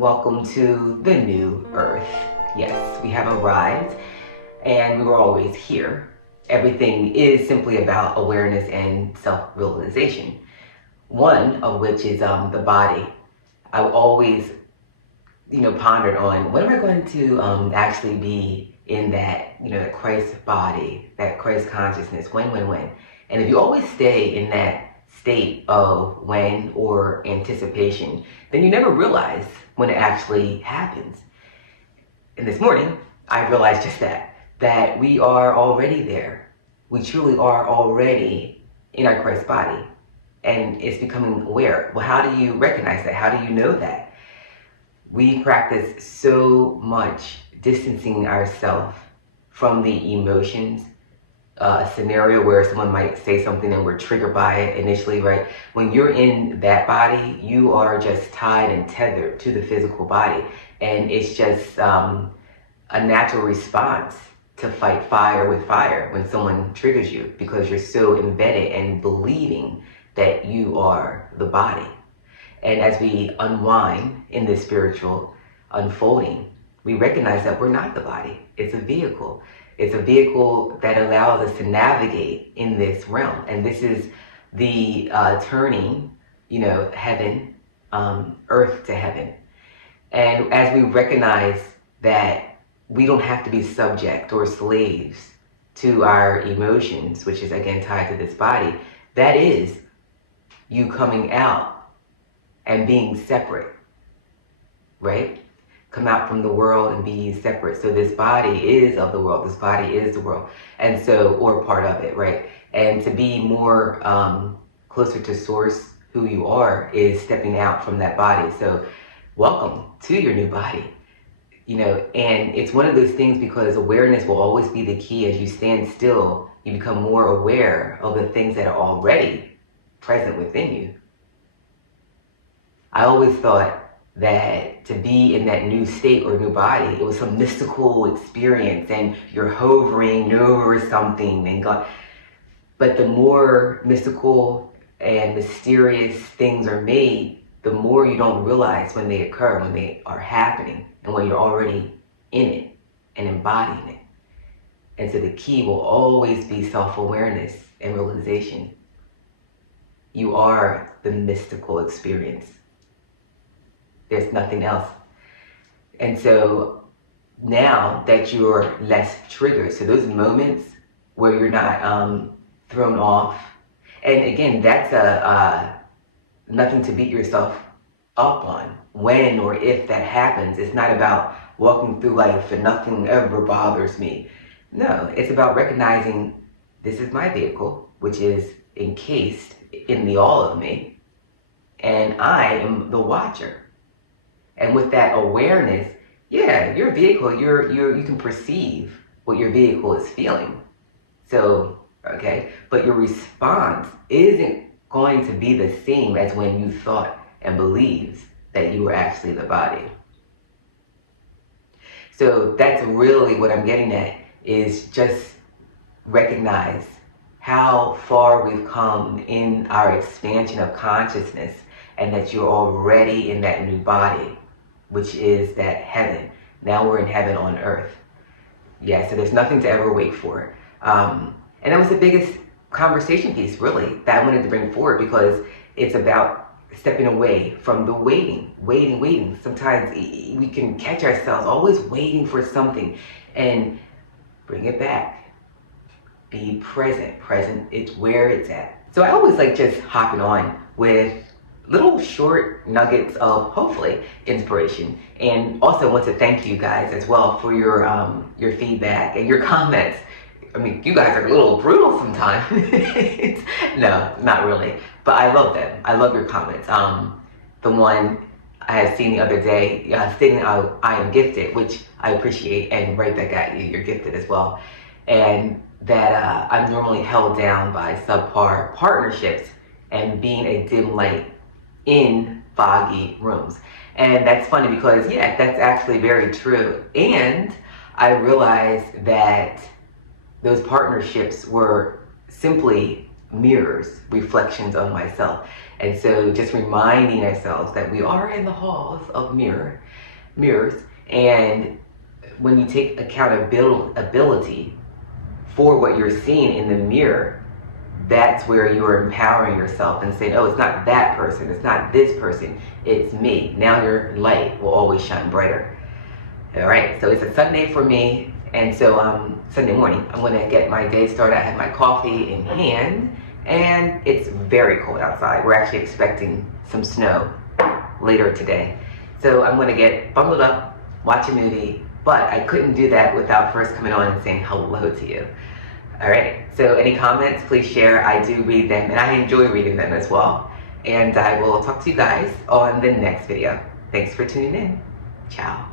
welcome to the new earth. Yes, we have arrived and we were always here. Everything is simply about awareness and self-realization. One of which is the body. I always, pondered on when am I going to actually be in that, that Christ body, that Christ consciousness, when. And if you always stay in that state of when or anticipation, then you never realize when it actually happens. And this morning, I realized just that we are already there. We truly are already in our Christ body. And it's becoming aware. Well, how do you recognize that? How do you know that? We practice so much distancing ourselves from the emotions. A scenario where someone might say something and we're triggered by it initially, right? When you're in that body, you are just tied and tethered to the physical body. And it's just a natural response to fight fire with fire when someone triggers you, because you're so embedded and believing that you are the body. And as we unwind in this spiritual unfolding, we recognize that we're not the body. It's a vehicle. It's a vehicle that allows us to navigate in this realm. And this is the turning, heaven, earth to heaven. And as we recognize that we don't have to be subject or slaves to our emotions, which is again tied to this body, that is you coming out and being separate, right? Come out from the world and be separate. So this body is of the world. This body is the world. And so, or part of it, right? And to be more closer to source, who you are, is stepping out from that body. So welcome to your new body. And it's one of those things, because awareness will always be the key. As you stand still, you become more aware of the things that are already present within you. I always thought that to be in that new state or new body, it was some mystical experience and you're hovering over something and God. But the more mystical and mysterious things are made, the more you don't realize when they occur, when they are happening, and when you're already in it and embodying it. And so the key will always be self-awareness and realization. You are the mystical experience. There's nothing else. And so now that you're less triggered, so those moments where you're not thrown off, and again, that's nothing to beat yourself up on. When or if that happens, it's not about walking through life and nothing ever bothers me. No, it's about recognizing this is my vehicle, which is encased in the all of me, and I am the watcher. And with that awareness, your vehicle, you can perceive what your vehicle is feeling. So, okay, but your response isn't going to be the same as when you thought and believed that you were actually the body. So that's really what I'm getting at, is just recognize how far we've come in our expansion of consciousness, and that you're already in that new body, which is that heaven. Now we're in heaven on earth. Yeah, so there's nothing to ever wait for. And that was the biggest conversation piece, really, that I wanted to bring forward, because it's about stepping away from the waiting. Sometimes we can catch ourselves always waiting for something, and bring it back. Be present. It's where it's at. So I always like just hopping on with little short nuggets of hopefully inspiration, and also want to thank you guys as well for your feedback and your comments. I mean, you guys are a little brutal sometimes. No, not really, but I love them. I love your comments. The one I had seen the other day, stating I am gifted, which I appreciate, and right back at you, you're gifted as well, and that I'm normally held down by subpar partnerships and being a dim light in foggy rooms. And that's funny, because that's actually very true. And I realized that those partnerships were simply mirrors, reflections of myself. And so just reminding ourselves that we are in the halls of mirrors. And when you take accountability for what you're seeing in the mirror, that's where you're empowering yourself and saying, oh, it's not that person, it's not this person, it's me. Now your light will always shine brighter. All right, so it's a Sunday for me. And so Sunday morning, I'm gonna get my day started. I have my coffee in hand, and it's very cold outside. We're actually expecting some snow later today. So I'm gonna get bundled up, watch a movie, but I couldn't do that without first coming on and saying hello to you. All right, so any comments, please share. I do read them, and I enjoy reading them as well. And I will talk to you guys on the next video. Thanks for tuning in. Ciao.